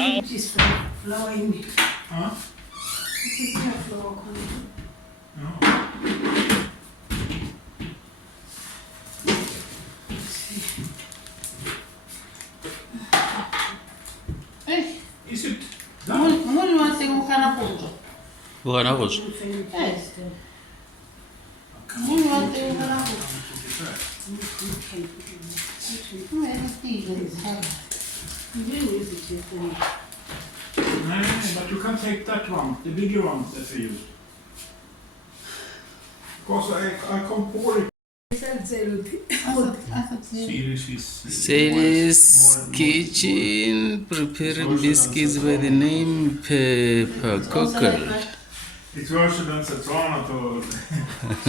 need this flour in it. Huh? This is not flour content. No. Is it done? Muli wantenga ukanakuja. Ukanakuja. Yes. Muli wantenga ukanakuja. No, but you can take that one, the bigger one that we used. Because I can pour it. Sadie's kitchen preparing biscuits by the name Pepper Cockle. It's worse than Szechuan or...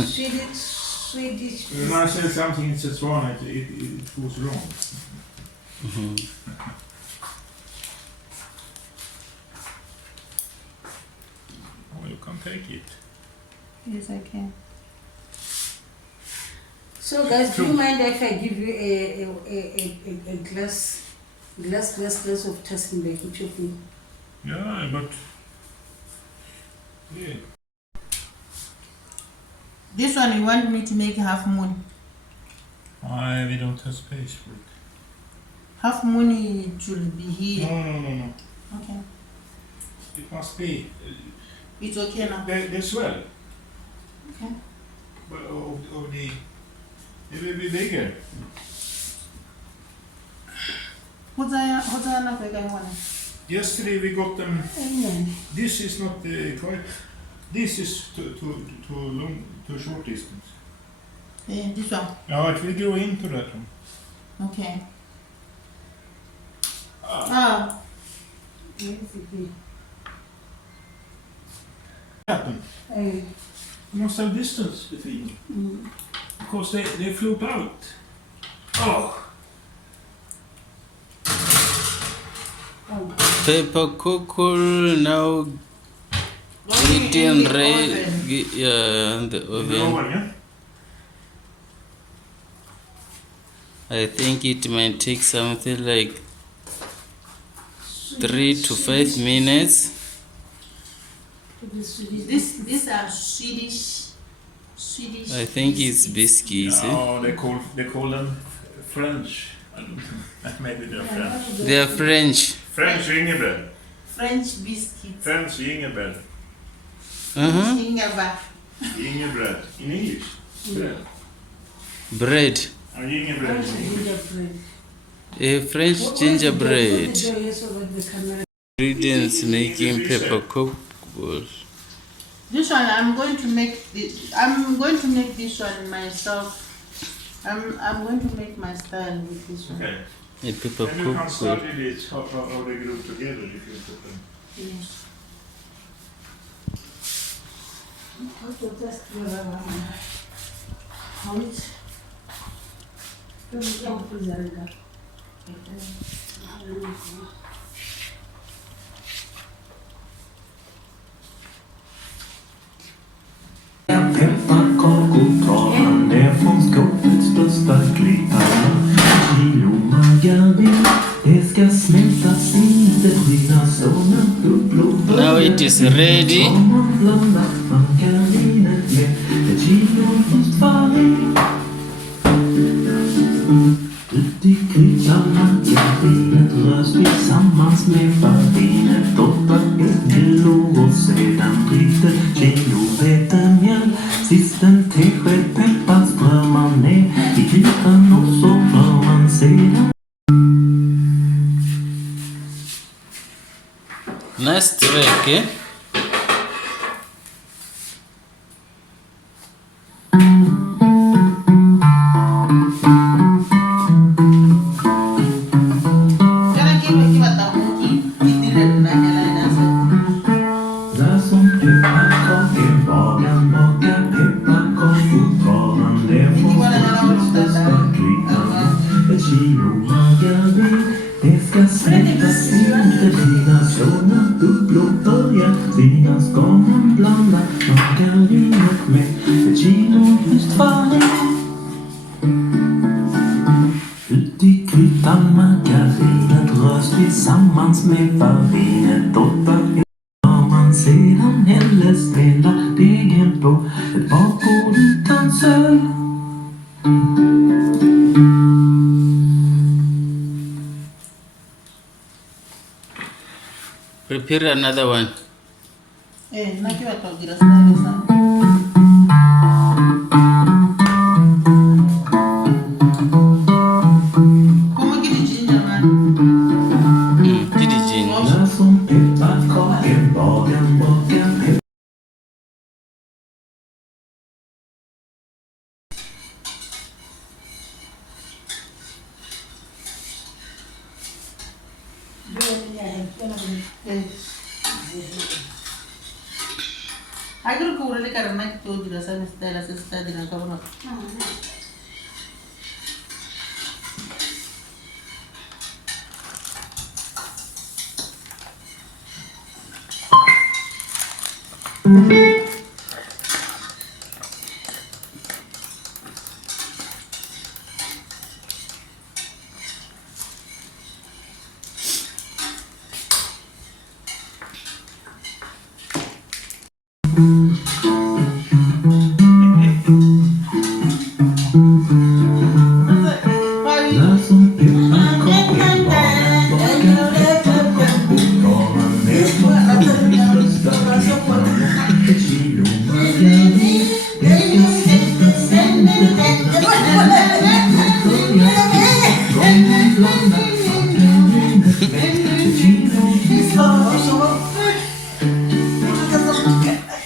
Swedish. When I say something in Szechuan, it goes wrong. Mm-hmm. Oh, you can take it. Yes, I can. So guys, do you mind if I give you a glass of tasting bag each of you? Yeah, but... Yeah. This one you want me to make half moon. We don't have space for it. Half moon it should be here. No. Okay. It must be. It's okay now. The swell. Okay. But of the... It will be bigger. What's that? Yesterday we got them. Amen. This is not quite. This is too short distance. This one. No, it will go into that one. Okay. Where is it? Happen. Hey. You must have distance between them. Because they float out. Oh. Pepper Cockle now getting ready. Yeah, the oven. Yeah? I think it might take something like 3 to 5 minutes. These are Swedish. I think it's biscuits. No, they call them French. I don't know. Maybe they're French. They are French. French gingerbread. French biscuits. French gingerbread. Gingerbread. Gingerbread. In English. Bread. Bread. Gingerbread. A French gingerbread. Ingredients making pepper cockles. This one I'm going to make this one myself. I'm going to make my style with this one. Okay. A pepper And you can cockle. study it how they grow together if you put them. Yes. Pepparkakor tar man ner från skåpets största klipparna. Kilo margarin, det ska smältas in, det blir såna bubblor. Now it is ready. Tar man blandat margarinet med ett kilo farin. Ut i grytan margarinet rörs tillsammans med farinet. 8 äggelor och sedan bryter kilo vetemjöl. Sist en tesked peppar strör man ner i grytan och så rör man sedan. Nästa vecka. Där som pepparkakor bagan bakar pepparkakor tar han ner från största grytan. Ett kilo margarin, det ska smältas in, det blir såna bubblor börjar tvingas. Ska man blanda margarinet med ett kilo farin. Ut i grytan margarinet rörs till tillsammans med farinet och varför man sedan häller stela degen på ett bakbord utan söl. Prepare another one. Nakiwa tuagira style sana. Como que de ginger man? Did it, Jean? När som pepparkakor bagan bakar Agora que o urele karena itu dirasa style rasa style dengan kau nak. När som pepparkakor bagan bakar pepparkakor tar man ner från kokens största klippan och ett kilo margarin. Det ska sättas sen det gången blandar margarinet med ett kilo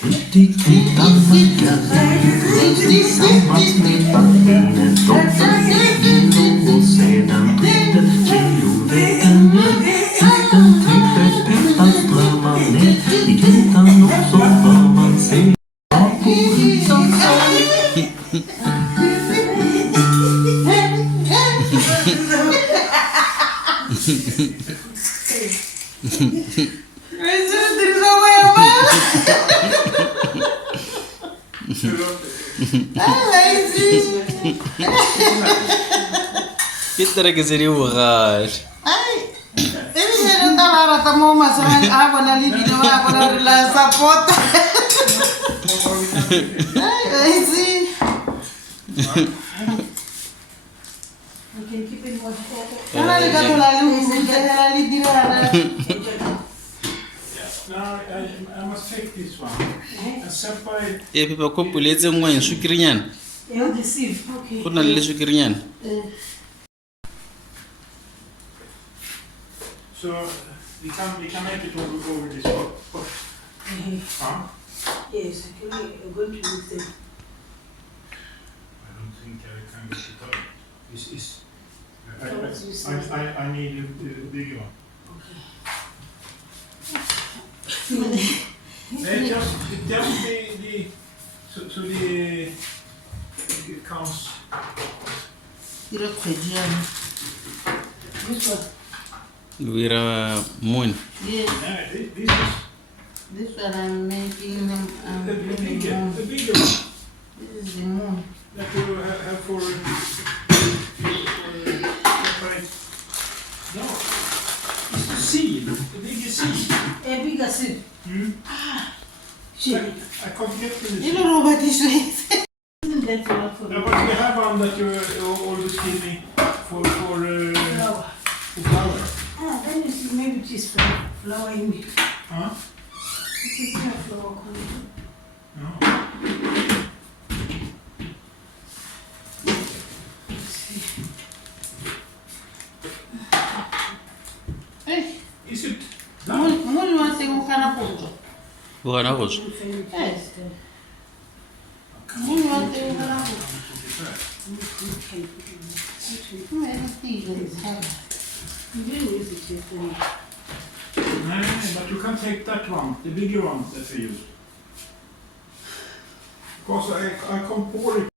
ut i kryddad margarin tillsammans med farinet och och sedan ett kilo vetemjöl. Utan trycker pepparströmmar man ner i grytan och så bör man se bakbordet som Kita lagi seri bukan. Ini saya dah lara tamu masalah apa nali di mana apa nali la support. See. You can keep it more. Kana lihat tu lalu, saya lalu di mana. Now I must take this one and separate. Pipa ko puletse ngwan sukirinyana. You deceive. Okay. Kuna le sukirinyana. So we can make it over this pot. Huh? Yes, actually, I'm going to mix it. I don't think I can get it out. I need a bigger one. Just the so the it comes. Tira kejam. This one. Wira moon. Yes, Yeah, this one I'm making. the bigger one. This is the moon. That you have for no, it's the seed, the bigger seed. A bigger seed. Shit. I can't get to You this. don't know what this is. Isn't that enough for Yeah, me? but we have one that you always give me for Flour. flour. Then you see maybe it is flour in it. Huh? It is not flour. No. Hey, Is it done? moon you want to go kana poncho? Bukan aku. Yes. Moon you want to go kana poncho? I don't think it is hard. No, but you can take that one, the bigger one that we use. Because I can't pour it.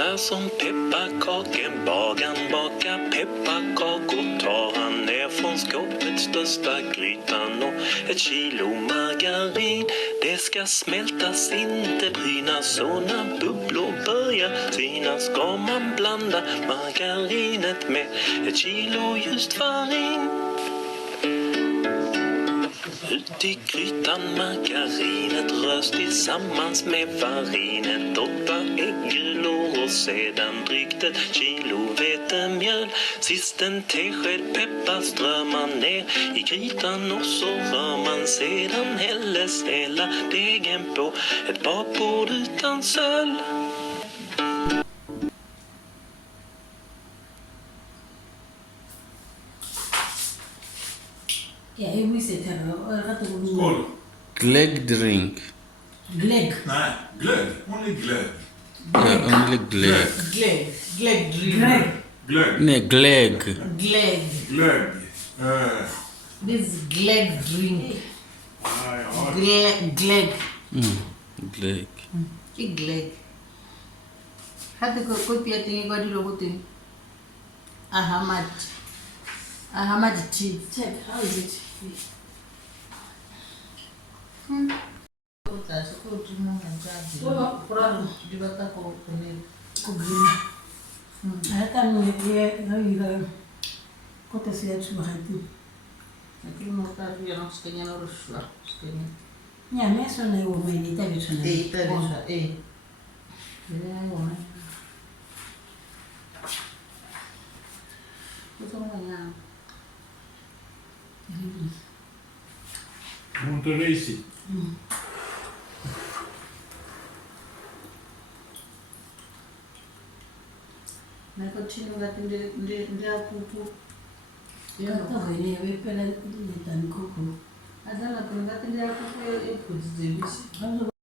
När som pepparkaken bagan bakar pepparkakor tar han ner från skåpet största grytan och ett kilo margarin. Det ska smältas, inte brynas, så när bubblor börjar synas ska man blanda margarinet med ett kilo just farin. Ut i grytan margarinet rörs tillsammans med farinet, 8 äggulor och sedan drygt ett kilo vetemjöl. Sist en tesked peppar strör man ner i grytan och så rör man, sedan hälles hela degen på ett bakbord utan söl. Ja, jag missade det. Skål. Glögg drink. Glögg. Nej, glögg. Only glögg. Yeah, only glögg. Glögg. Glögg. Glögg. Glögg. Nej, glögg. Glögg. Glögg. This is glögg drink. Nej, jag har Glögg. Glögg. Glögg. Hadi kopi tingi kwa dilo kote. Ahmad tea. Check, how is it? Hata mwenye kote siya chumahati. Lakini mokatu ya nakusikenya na rushwa. Sikenya. Nya meso na yo mwenye itabi chuna. Itabisha. Bila yo mwenye. Kutonga nyama. Montereysi. Nako chini ngati ndia kuku. Kata wene ya wepela nitani kuku. Adala kuna ngati ndia kuku ya kuku zibisi.